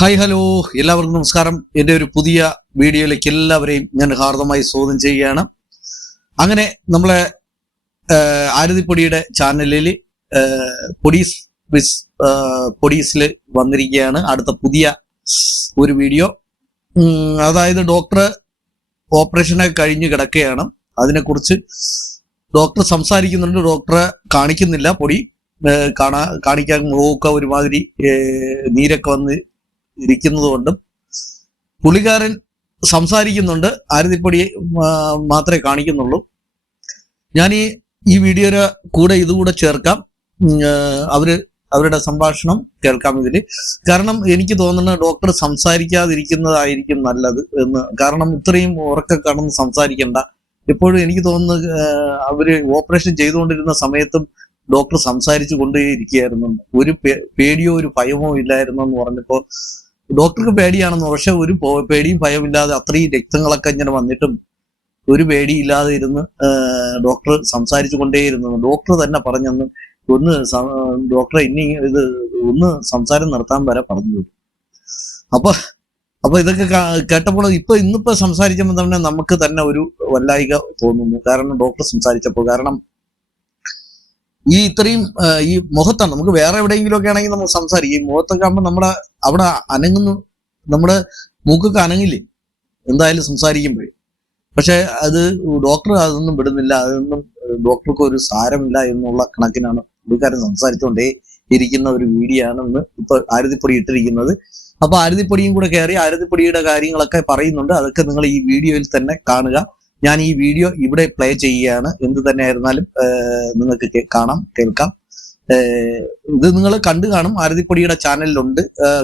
Hi hello. എല്ലാവർക്കും നമസ്കാരം. എന്റെ ഒരു പുതിയ വീഡിയോയിലേക്ക് എല്ലാവരെയും ഞാൻ ഹാർദമായി സ്വാഗതം ചെയ്യുകയാണ്. അങ്ങനെ നമ്മളെ ആരതിപ്പൊടിയുടെ ചാനലിൽ പൊടീസ് വിസ് പൊടീസിൽ വന്നിരിക്കുകയാണ് അടുത്ത പുതിയ ഒരു വീഡിയോ. അതായത് ഡോക്ടർ ഓപ്പറേഷനെ കഴിഞ്ഞ് കിടക്കുകയാണ്. അതിനെക്കുറിച്ച് ഡോക്ടർ സംസാരിക്കുന്നുണ്ട്. ഡോക്ടറെ കാണിക്കുന്നില്ല. പൊടി കാണാ കാണിക്കാൻ മുഖമൊക്കെ ഒരുമാതിരി നീരൊക്കെ വന്ന് ഇരിക്കുന്നത് കൊണ്ടും പുള്ളിക്കാരൻ സംസാരിക്കുന്നുണ്ട്. ആരതിപ്പൊടി മാത്രമേ കാണിക്കുന്നുള്ളൂ. ഞാൻ ഈ ഈ വീഡിയോയുടെ കൂടെ ഇതുകൂടെ ചേർക്കാം. അവർ അവരുടെ സംഭാഷണം കേൾക്കാം ഇതിൽ കാരണം എനിക്ക് തോന്നുന്നത് ഡോക്ടർ സംസാരിക്കാതിരിക്കുന്നതായിരിക്കും നല്ലത് എന്ന്. കാരണം ഇത്രയും ഉറക്ക കടന്ന് സംസാരിക്കണ്ട. എപ്പോഴും എനിക്ക് തോന്നുന്നത് അവർ ഓപ്പറേഷൻ ചെയ്തുകൊണ്ടിരുന്ന സമയത്തും ഡോക്ടർ സംസാരിച്ചു കൊണ്ടേയിരിക്കുകയായിരുന്നു. ഒരു പേടിയോ ഒരു ഭയമോ ഇല്ലായിരുന്നു എന്ന് പറഞ്ഞപ്പോ ഡോക്ടർക്ക് പേടിയാണെന്ന് പക്ഷെ ഒരു പേടിയും ഭയമില്ലാതെ അത്രയും രക്തങ്ങളൊക്കെ ഇങ്ങനെ വന്നിട്ടും ഒരു പേടിയില്ലാതെ ഇരുന്ന് ഡോക്ടർ സംസാരിച്ചു കൊണ്ടേയിരുന്നു ഡോക്ടർ തന്നെ പറഞ്ഞെന്ന് ഒന്ന് ഡോക്ടറെ ഇനി ഇത് ഒന്ന് സംസാരം നടത്താൻ വരെ പറഞ്ഞു. അപ്പൊ അപ്പൊ ഇതൊക്കെ കേട്ടപ്പോൾ ഇപ്പൊ ഇന്നിപ്പോ സംസാരിച്ചപ്പോൾ തന്നെ നമുക്ക് തന്നെ ഒരു വല്ലായിക തോന്നുന്നു. കാരണം ഡോക്ടർ സംസാരിച്ചപ്പോൾ കാരണം ഈ ഇത്രയും ഈ മുഖത്താണ് നമുക്ക് വേറെ എവിടെയെങ്കിലും ഒക്കെ ആണെങ്കിൽ നമ്മൾ സംസാരിക്കും. ഈ മുഖത്തൊക്കെ ആകുമ്പോൾ നമ്മുടെ അവിടെ അനങ്ങുന്നു. നമ്മുടെ മൂക്കൊക്കെ അനങ്ങില്ലേ? എന്തായാലും സംസാരിക്കുമ്പോഴേ. പക്ഷെ അത് ഡോക്ടർ അതൊന്നും വിടുന്നില്ല. അതൊന്നും ഡോക്ടർക്ക് ഒരു സാരമില്ല എന്നുള്ള കണക്കിനാണ് പുള്ളിക്കാരൻ സംസാരിച്ചുകൊണ്ടേ ഇരിക്കുന്ന ഒരു വീഡിയോ ആണെന്ന് ഇപ്പൊ ആരതിപ്പൊടി ഇട്ടിരിക്കുന്നത്. അപ്പൊ ആരതിപ്പൊടിയും കൂടെ കയറി ആരതിപ്പൊടിയുടെ കാര്യങ്ങളൊക്കെ പറയുന്നുണ്ട്. അതൊക്കെ നിങ്ങൾ ഈ വീഡിയോയിൽ തന്നെ കാണുക. ഞാൻ ഈ വീഡിയോ ഇവിടെ പ്ലേ ചെയ്യുകയാണ്. എന്ത് തന്നെ ആയിരുന്നാലും നിങ്ങൾക്ക് കാണാം കേൾക്കാം. ഇത് നിങ്ങൾ കണ്ടു കാണും. ആരതിപ്പൊടിയുടെ ചാനലിലുണ്ട്.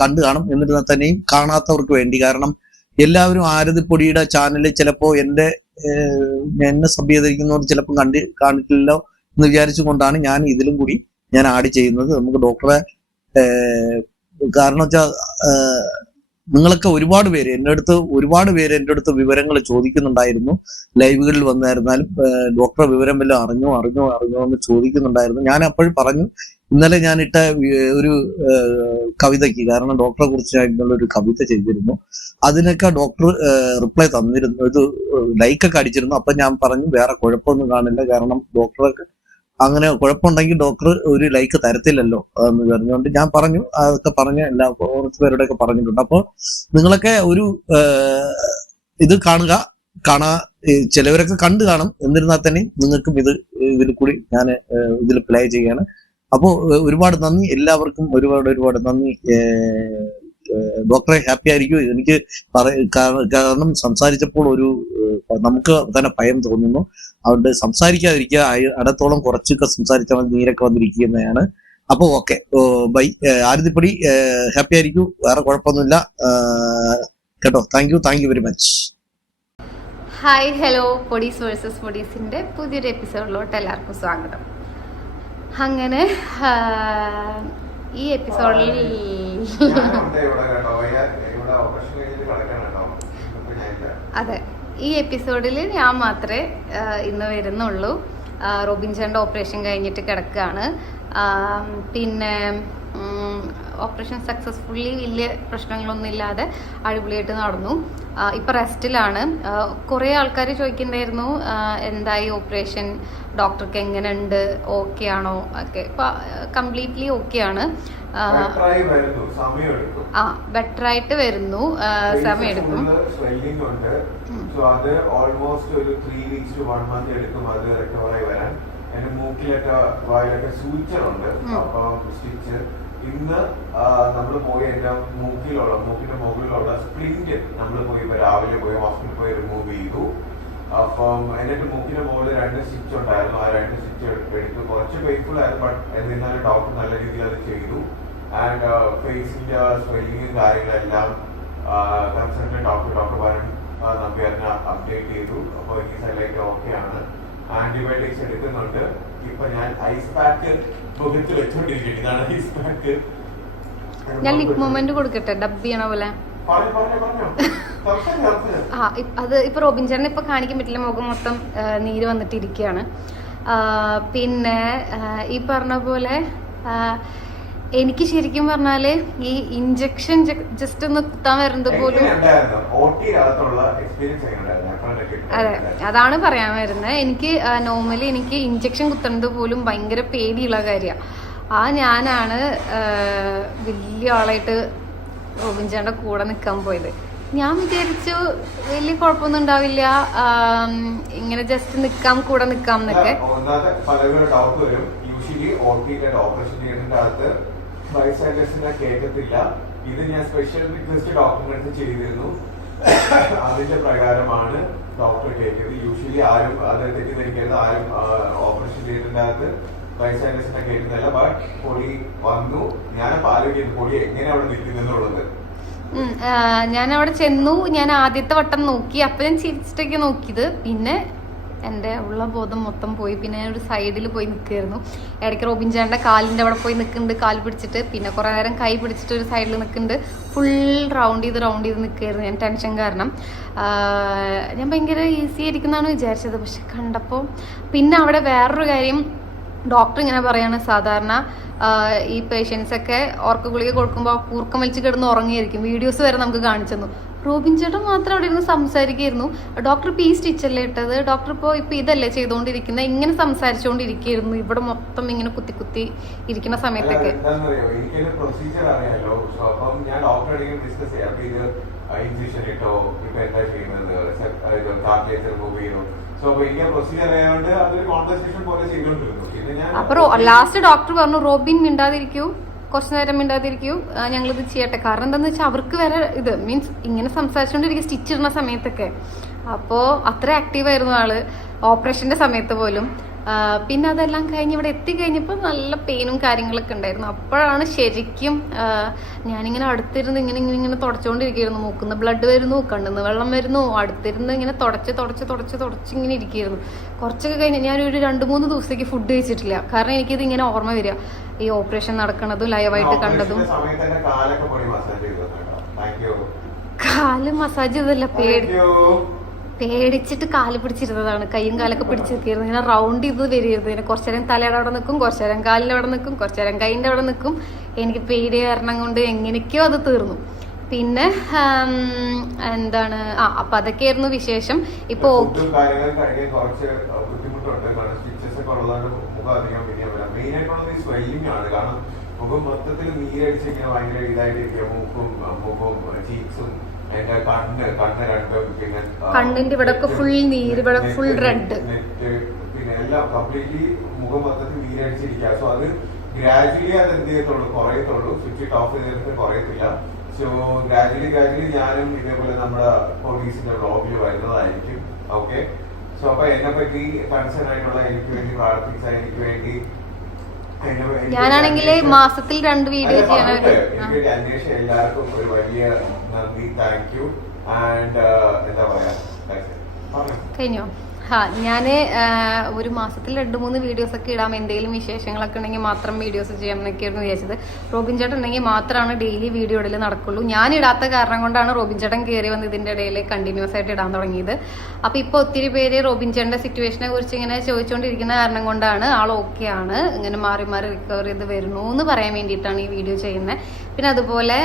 കണ്ടു കാണും. എന്നിരുന്നാൽ തന്നെയും കാണാത്തവർക്ക് വേണ്ടി. കാരണം എല്ലാവരും ആരതിപ്പൊടിയുടെ ചാനലിൽ ചിലപ്പോ എന്റെ എന്നെ എന്നെ സഭ്യതരിക്കുന്നവർ ചിലപ്പോൾ കണ്ടി കാണിക്കില്ലല്ലോ എന്ന് വിചാരിച്ചുകൊണ്ടാണ് ഞാൻ ഇതിലും കൂടി ഞാൻ ആഡ് ചെയ്യുന്നത്. നമുക്ക് ഡോക്ടറെ കാരണം വെച്ചാൽ നിങ്ങളൊക്കെ ഒരുപാട് പേര് എന്റെ അടുത്ത് ഒരുപാട് പേര് എന്റെ അടുത്ത് വിവരങ്ങൾ ചോദിക്കുന്നുണ്ടായിരുന്നു. ലൈവുകളിൽ വന്നായിരുന്നാലും ഡോക്ടറെ വിവരം വല്ലതും അറിഞ്ഞോ അറിഞ്ഞോ അറിഞ്ഞോ എന്ന് ചോദിക്കുന്നുണ്ടായിരുന്നു. ഞാൻ അപ്പോഴും പറഞ്ഞു ഇന്നലെ ഞാൻ ഇട്ട ഒരു കവിതയ്ക്ക് കാരണം ഡോക്ടറെ കുറിച്ചായിട്ടുള്ള ഒരു കവിത ചെയ്തിരുന്നു. അതിനൊക്കെ ഡോക്ടർ റിപ്ലൈ തന്നിരുന്നു. ഇത് ലൈക്കൊക്കെ അടിച്ചിരുന്നു. അപ്പൊ ഞാൻ പറഞ്ഞു വേറെ കുഴപ്പമൊന്നും കാണില്ല. കാരണം ഡോക്ടറെ അങ്ങനെ കുഴപ്പമുണ്ടെങ്കിൽ ഡോക്ടർ ഒരു ലൈക്ക് തരത്തില്ലല്ലോ. എന്ന് പറഞ്ഞുകൊണ്ട് ഞാൻ പറഞ്ഞു. അതൊക്കെ പറഞ്ഞ എല്ലാ കുറച്ച് പേരുടെ ഒക്കെ പറഞ്ഞിട്ടുണ്ട്. അപ്പോൾ നിങ്ങളൊക്കെ ഒരു ഇത് കാണുക കാണാ ചിലവരൊക്കെ കണ്ടു കാണും. എന്നിരുന്നാൽ തന്നെ നിങ്ങൾക്കും ഇത് ഇതിൽ കൂടി ഞാൻ ഇതിൽ പ്ലേ ചെയ്യാണ് അപ്പോൾ ഒരുപാട് നന്ദി. എല്ലാവർക്കും ഒരുപാട് ഒരുപാട് നന്ദി. ഡോക്ടറെ ഹാപ്പി ആയിരിക്കും. എനിക്ക് കാരണം സംസാരിച്ചപ്പോൾ ഒരു നമുക്ക് തന്നെ ഭയം തോന്നുന്നു. അതുകൊണ്ട് സംസാരിക്കാതിരിക്കുക അടത്തോളം കുറച്ചൊക്കെ സംസാരിച്ചാൽ മതി നീരൊക്കെ വന്നിരിക്കുന്നതാണ് അപ്പോൾ ഓക്കെ. ബൈ. ആരുതിപ്പടി ഹാപ്പി ആയിരിക്കൂ. വേറെ കുഴപ്പമൊന്നുമില്ല. കേട്ടോ. Thank you. Thank you very much. Hi hello പൊടീസ് versus പൊടീസിന്റെ പുതിയൊരു എപ്പിസോഡിലോട്ട് എല്ലാവർക്കും സ്വാഗതം. അങ്ങനെ ഈ എപ്പിസോഡിൽ. അതെ. ഈ എപ്പിസോഡിൽ ഞാൻ മാത്രമേ ഇന്ന് വരുന്നുള്ളൂ. റോബിൻ ചേട്ടന്റെ ഓപ്പറേഷൻ കഴിഞ്ഞിട്ട് കിടക്കുകയാണ്. പിന്നെ ഓപ്പറേഷൻ സക്സസ്ഫുള്ളി വലിയ പ്രശ്നങ്ങളൊന്നും ഇല്ലാതെ അടിപൊളിയായിട്ട് നടന്നു. ഇപ്പം റെസ്റ്റിലാണ് കുറേ ആൾക്കാർ ചോദിക്കുന്നുണ്ടായിരുന്നു എന്തായി ഓപ്പറേഷൻ ഡോക്ടർക്ക് എങ്ങനെയുണ്ട്? ഓക്കെ ആണോ? ഒക്കെ. ഇപ്പം കംപ്ലീറ്റ്ലി ഓക്കെ ആണ്. ആ, ബെറ്റർ ആയിട്ട് വരുന്നു. സമയമെടുക്കും. So അത് ഓൾമോസ്റ്റ് ഒരു three weeks to one month എടുക്കും. അത് റിക്കവർ ആയി വരാൻ. എന്റെ മൂക്കിലൊക്കെ വായിലൊക്കെ സൂച്ചർ ഉണ്ട്. അപ്പൊ സ്റ്റിച്ച് ഇന്ന് നമ്മൾ പോയി എന്റെ മൂക്കിലുള്ള മൂക്കിന്റെ മുകളിലുള്ള സ്പ്രിന്റ് നമ്മൾ പോയി ഇപ്പൊ രാവിലെ പോയി ഹോസ്പിറ്റലിൽ പോയി റിമൂവ് ചെയ്തു. അപ്പം എന്നിട്ട് മൂക്കിന്റെ മുകളിൽ രണ്ട് സ്റ്റിച്ച് ഉണ്ടായിരുന്നു. ആ രണ്ട് സ്റ്റിച്ച് എടുത്തു കുറച്ച് പെയിൻഫുൾ ആയിരുന്നു ബട്ട് എന്നിരുന്നാലും ഡോക്ടർ നല്ല രീതിയിൽ അത് ചെയ്തു. ആൻഡ് ഫേസിന്റെ സ്വെല്ലിങ്ങും കാര്യങ്ങളെല്ലാം കൺസൾട്ടന്റ് ഡോക്ടർ ഡോക്ടർ വരൺ നമ്പ്യാറിനെ അപ്ഡേറ്റ് ചെയ്തു. അപ്പോൾ ഈ സൈഡിലേക്ക് ഓക്കെ ആണ്. ആന്റിബയോട്ടിക്സ് എടുക്കുന്നുണ്ട്. ഇപ്പൊ ഞാൻ ഐസ് പാക്ക് മുഖത്ത് വെച്ചോണ്ടിരിക്കുകയാണ് ഇതാണ് ഐസ് പാക്ക്. ഞാൻ ലിക് മൊമെന്റ് കൊടുക്കട്ടെ? ഡബ് ചെയ്യണ പോലെ. ആ അത് ഇപ്പൊ റോബിൻ ചേട്ടൻ ഇപ്പൊ കാണിക്കാൻ പറ്റില്ല. മുഖം മൊത്തം നീര് വന്നിട്ടിരിക്കുകയാണ് പിന്നെ ഈ പറഞ്ഞ പോലെ എനിക്ക് ശരിക്കും പറഞ്ഞാൽ ഈ ഇഞ്ചക്ഷൻ ജസ്റ്റ് ഒന്ന് കുത്താൻ വരുന്നത് പോലും അതെ അതാണ് പറയാൻ വരുന്നത്. എനിക്ക് നോർമലി എനിക്ക് ഇഞ്ചക്ഷൻ കുത്തുന്നത് പോലും ഭയങ്കര പേടിയുള്ള കാര്യമാണ് ആ ഞാനാണ് വലിയ ആളായിട്ട് റോബിൻചാണ്ട കൂടെ നിൽക്കാൻ പോയത്. ഞാൻ വിചാരിച്ചു വലിയ കുഴപ്പമൊന്നും ഉണ്ടാവില്ല. ഇങ്ങനെ ജസ്റ്റ് നിൽക്കാം കൂടെ നിൽക്കാം എന്നൊക്കെ. ഡൗട്ട് വരും. യൂഷ്വലി ഓട്ടിയുടെ ഓപ്പറേഷൻ ചെയ്യുന്നതിന്റെ അകത്ത് ബൈസ്റ്റാൻഡേഴ്സിനെ കേൾക്കത്തില്ല ഇത് ഞാൻ സ്പെഷ്യൽ റിക്വസ്റ്റ് ഡോക്യുമെന്റ് ചെയ്തിരുന്നു. അതിന്റെ പ്രകാരമാണ് ഡോക്ടർ കേൾക്കുന്നത് യൂഷ്വലി ആരും അത് തെറ്റിദ്ധരിക്കരുത്. ആരും ഓപ്പറേഷൻ ചെയ്തിട്ടില്ലാത്ത അകത്ത് ബൈസ്റ്റാൻഡേഴ്സിനെ കേൾക്കുന്നില്ല ബട്ട് പൊടി വന്നു. ഞാനപ്പോ ആലോചിക്കുന്നു പൊടി എങ്ങനെ അവിടെ നിൽക്കുന്നുള്ളത്? ഞാൻ അവിടെ ചെന്നു. ഞാൻ ആദ്യത്തെ വട്ടം നോക്കി. അപ്പൊ ഞാൻ ചിരിച്ചിട്ടൊക്കെ നോക്കിയത്. പിന്നെ എന്റെ ഉള്ള ബോധം മൊത്തം പോയി. പിന്നെ ഒരു സൈഡിൽ പോയി നിൽക്കുകയായിരുന്നു ഇടയ്ക്ക് റോബിൻ ചേട്ടന്റെ കാലിന്റെ അവിടെ പോയി നിൽക്കുന്നുണ്ട് കാൽ പിടിച്ചിട്ട്. പിന്നെ കുറേ നേരം കൈ പിടിച്ചിട്ട് ഒരു സൈഡിൽ നിൽക്കുന്നുണ്ട് ഫുൾ റൗണ്ട് ചെയ്ത് റൗണ്ട് ചെയ്ത് നിൽക്കുകയായിരുന്നു ഞാൻ ടെൻഷൻ കാരണം. ഞാൻ ഭയങ്കര ഈസി ആയിരിക്കുന്നതാണ് വിചാരിച്ചത്. പക്ഷെ കണ്ടപ്പോൾ പിന്നെ അവിടെ വേറൊരു കാര്യം ഡോക്ടർ ഇങ്ങനെ പറയാണ് സാധാരണ ഈ പേഷ്യൻസൊക്കെ ഓർക്ക് ഗുളിക കൊടുക്കുമ്പോൾ കൂർക്കം വലിച്ച് കിടന്ന് ഉറങ്ങിയായിരിക്കും വീഡിയോസ് വരെ നമുക്ക് കാണിച്ചു തന്നു. റോബിൻ ചേട്ടൻ മാത്രം അവിടെ ഇരുന്ന് സംസാരിക്കുകയായിരുന്നു. ഡോക്ടർ പി സ്റ്റിച്ചല്ലേ ഇട്ടത്? ഡോക്ടർ ഇപ്പോൾ ഇപ്പൊ ഇതല്ലേ ചെയ്തുകൊണ്ടിരിക്കുന്നത് ഇങ്ങനെ സംസാരിച്ചുകൊണ്ടിരിക്കുകയായിരുന്നു ഇവിടെ മൊത്തം ഇങ്ങനെ കുത്തി കുത്തി ഇരിക്കുന്ന സമയത്തൊക്കെ. ഇഞ്ചക്ഷൻ ഇട്ടോ ഇപ്പൊ എന്താ ചെയ്യുന്നത്? അപ്പൊ ലാസ്റ്റ് ഡോക്ടർ പറഞ്ഞു റോബിൻ മിണ്ടാതിരിക്കൂ. കുറച്ചു നേരം മിണ്ടാതിരിക്കൂ. ഞങ്ങളിത് ചെയ്യട്ടെ. കാരണം എന്താണെന്ന് വെച്ചാൽ അവർക്ക് വരെ ഇത് മീൻസ് ഇങ്ങനെ സംസാരിച്ചുകൊണ്ടിരിക്കുക സ്റ്റിച്ച് ഇടുന്ന സമയത്തൊക്കെ. അപ്പോൾ അത്ര ആക്റ്റീവായിരുന്നു ആൾ. ഓപ്പറേഷന്റെ സമയത്ത് പോലും. പിന്നെ അതെല്ലാം കഴിഞ്ഞ് ഇവിടെ എത്തിക്കഴിഞ്ഞപ്പോൾ നല്ല പെയിനും കാര്യങ്ങളൊക്കെ ഉണ്ടായിരുന്നു. അപ്പോഴാണ് ശരിക്കും ഞാനിങ്ങനെ അടുത്തിരുന്ന് ഇങ്ങനെ ഇങ്ങനെ ഇങ്ങനെ തുടച്ചുകൊണ്ടിരിക്കുകയായിരുന്നു മൂക്കുന്ന് ബ്ലഡ് വരുന്നു കണ്ണുന്ന് വെള്ളം വരുന്നു അടുത്തിരുന്ന് ഇങ്ങനെ തുടച്ച് തുടച്ച് തുടച്ച് തുടച്ച് ഇങ്ങനെ ഇരിക്കുകയായിരുന്നു. കുറച്ചൊക്കെ കഴിഞ്ഞ് ഞാനൊരു രണ്ട് മൂന്ന് ദിവസത്തേക്ക് ഫുഡ് കഴിച്ചിട്ടില്ല. കാരണം എനിക്കിത് ഇങ്ങനെ ഓർമ്മ വരിക. ഈ ഓപ്പറേഷൻ നടക്കണതും ലൈവായിട്ട് കണ്ടതും. കാൽ മസാജ് ചെയ്തല്ല പേടി. പേടിച്ചിട്ട് കാൽ പിടിച്ചിരുന്നതാണ്. കൈയും കാലൊക്കെ പിടിച്ചിരിക്കുന്നു ഇങ്ങനെ റൗണ്ട് ചെയ്ത് വരുന്നത് ഇങ്ങനെ കുറച്ചു നേരം തലയുടെ അവിടെ നിൽക്കും കുറച്ചു നേരം കാലിന്റെ അവിടെ നിൽക്കും കുറച്ചു നേരം കൈന്റെ അവിടെ നിൽക്കും. എനിക്ക് പേടി കാരണം കൊണ്ട് എങ്ങനെയൊക്കെയോ അത് തീർന്നു. പിന്നെ എന്താണ്? ആ അപ്പൊ അതൊക്കെയായിരുന്നു വിശേഷം. ഇപ്പൊ മൊത്തത്തിൽ നീരടിച്ചിങ്ങനെ ഭയങ്കര ഇതായിട്ടിരിക്കുക മൂക്കും ചീക്സും കണ്ണിന്റെ ഇവിടൊക്കെ ഫുൾ നീര്, ഇവിടെ ഫുൾ റെഡ് പിന്നെ എല്ലാം കംപ്ലീറ്റ്ലി മുഖം മൊത്തത്തിൽ നീരടിച്ചിരിക്കുക സോ അത് ഗ്രാജുവലി അത് എന്ത് ചെയ്യത്തുള്ളൂ? കുറയത്തുള്ളൂ. സ്വിച്ച് ഓഫ് ചെയ്തിട്ട് കുറയത്തില്ല. സോ ഗ്രാജുവലി ഗ്രാജുവലി ഞാനും ഇതേപോലെ നമ്മുടെ പോലീസിന്റെ ബ്ലോഗിൽ വരുന്നതായിരിക്കും. ഓക്കെ സോ അപ്പൊ എന്നെ പറ്റി കൺസേൺ ആയിട്ടുള്ള എനിക്ക് വേണ്ടി പ്രാർത്ഥിച്ച എനിക്ക് വേണ്ടി ഞാനാണെങ്കിൽ മാസത്തിൽ രണ്ട് വീഡിയോ അല്ല, ചെയ്യണ പറഞ്ഞിട്ട് എനിക്ക് എല്ലാവർക്കും ഒരു വലിയ നന്ദി. താങ്ക് യു ആൻഡ് എന്താ പറയാ? That's it. കഴിഞ്ഞോ? ഹാ ഞാൻ ഒരു മാസത്തിൽ രണ്ട് മൂന്ന് വീഡിയോസ് ഒക്കെ ഇടാം. എന്തെങ്കിലും വിശേഷങ്ങളൊക്കെ ഉണ്ടെങ്കിൽ മാത്രം വീഡിയോസ് ചെയ്യാം എന്നൊക്കെയായിരുന്നു വിചാരിച്ചത്. റോബിൻ ചേട്ടൻ ഉണ്ടെങ്കിൽ മാത്രമാണ് ഡെയിലി വീഡിയോ ഇടൽ നടക്കുള്ളൂ. ഞാൻ ഇടാത്ത കാരണം കൊണ്ടാണ് റോബിൻ ചേട്ടൻ കയറി വന്ന് ഇതിന്റെ ഇടയിൽ കണ്ടിന്യൂസ് ആയിട്ട് ഇടാൻ തുടങ്ങിയത്. അപ്പൊ ഇപ്പൊ ഒത്തിരി പേര് റോബിൻ ചേട്ടന്റെ സിറ്റുവേഷനെ കുറിച്ച് ഇങ്ങനെ ചോദിച്ചുകൊണ്ടിരിക്കുന്ന കാരണം കൊണ്ടാണ് ആൾ ആണ്. ഇങ്ങനെ മാറി മാറി റിക്കവർ ചെയ്ത് വരുന്നു എന്ന് പറയാൻ വേണ്ടിയിട്ടാണ് ഈ വീഡിയോ ചെയ്യുന്നത് പിന്നെ അതുപോലെ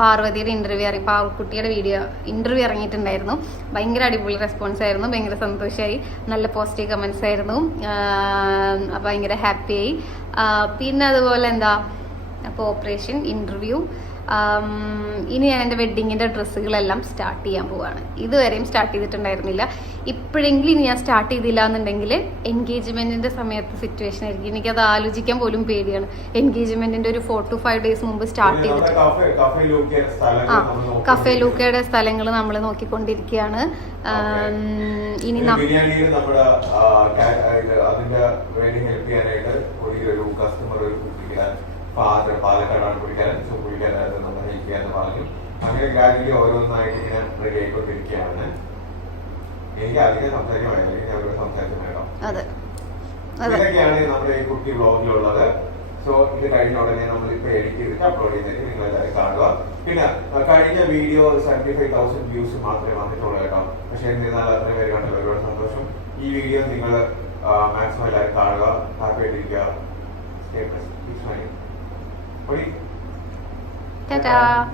പാർവതിയുടെ ഇന്റർവ്യൂ ഇറങ്ങി പാർക്കുട്ടിയുടെ വീഡിയോ ഇന്റർവ്യൂ ഇറങ്ങിയിട്ടുണ്ടായിരുന്നു. ഭയങ്കര അടിപൊളി റെസ്പോൺസ് ആയിരുന്നു. ഭയങ്കര സന്തോഷമായി നല്ല പോസിറ്റീവ് കമന്റ്സ് ആയിരുന്നു. ഭയങ്കര ഹാപ്പിയായി പിന്നെ അതുപോലെ എന്താ അപ്പോൾ ഓപ്പറേഷൻ ഇന്റർവ്യൂ ഇനി ഞാൻ എന്റെ വെഡ്ഡിങ്ങിന്റെ ഡ്രസ്സുകളെല്ലാം സ്റ്റാർട്ട് ചെയ്യാൻ പോവാണ്. ഇതുവരെയും സ്റ്റാർട്ട് ചെയ്തിട്ടുണ്ടായിരുന്നില്ല. ഇപ്പോഴെങ്കിലും ഇനി ഞാൻ സ്റ്റാർട്ട് ചെയ്തില്ല എന്നുണ്ടെങ്കിൽ എൻഗേജ്മെന്റിന്റെ സമയത്ത് സിറ്റുവേഷൻ ആയിരിക്കും. എനിക്കത് ആലോചിക്കാൻ പോലും പേടിയാണ്. എൻഗേജ്മെന്റിന്റെ ഒരു ഫോർ ടു ഫൈവ് ഡേയ്സ് മുമ്പ് സ്റ്റാർട്ട് ചെയ്തിട്ട്. ആ കഫേ ലൂക്കയുടെ സ്ഥലങ്ങൾ നമ്മൾ നോക്കിക്കൊണ്ടിരിക്കുകയാണ്. ഇനി അതിന്റെ വേണ്ടി ഹെൽപ്പ് ചെയ്യാനായിട്ട് ഒരു കസ്റ്റമർ ഒരു ഫാദർ പാലക്കാടാണ് കുടിക്കാരൻ സോ പുള്ളിക്കാരൻ നമ്മൾ ഹെൽപ്പ് ചെയ്യാന്ന് പറഞ്ഞു. അങ്ങനെ ഗ്രാജുവലി ഓരോന്നായിട്ട് ഇങ്ങനെ റെഡി ആയിക്കൊണ്ടിരിക്കുകയാണ് എനിക്ക് അധികം സംസാരിക്കാൻ അല്ലെങ്കിൽ ഞാൻ ഇവിടെ സംസാരിച്ചു അതെ. ഇതൊക്കെയാണ് നമ്മുടെ ഈ കുട്ടി വ്ളോഗിലുള്ളത്. സോ ഇത് കഴിഞ്ഞ ഉടനെ നമ്മൾ ഇപ്പൊ എഡിറ്റ് ചെയ്തിട്ട് അപ്ലോഡ് ചെയ്തിട്ട് നിങ്ങൾ എല്ലാവരും കാണുക. പിന്നെ കഴിഞ്ഞ video seventy five thousand views മാത്രമേ വന്നിട്ടുള്ളൂ കേട്ടോ. പക്ഷേ എന്നിരുന്നാൽ അത്രയും പേര് കണ്ടല്ലോ ഒരുപാട് സന്തോഷം. ഈ വീഡിയോ നിങ്ങൾ മാക്സിമം എല്ലാവരും കാണുക. ഹാപ്പി ആയിട്ടിരിക്കുക. Stay 拜拜。大家。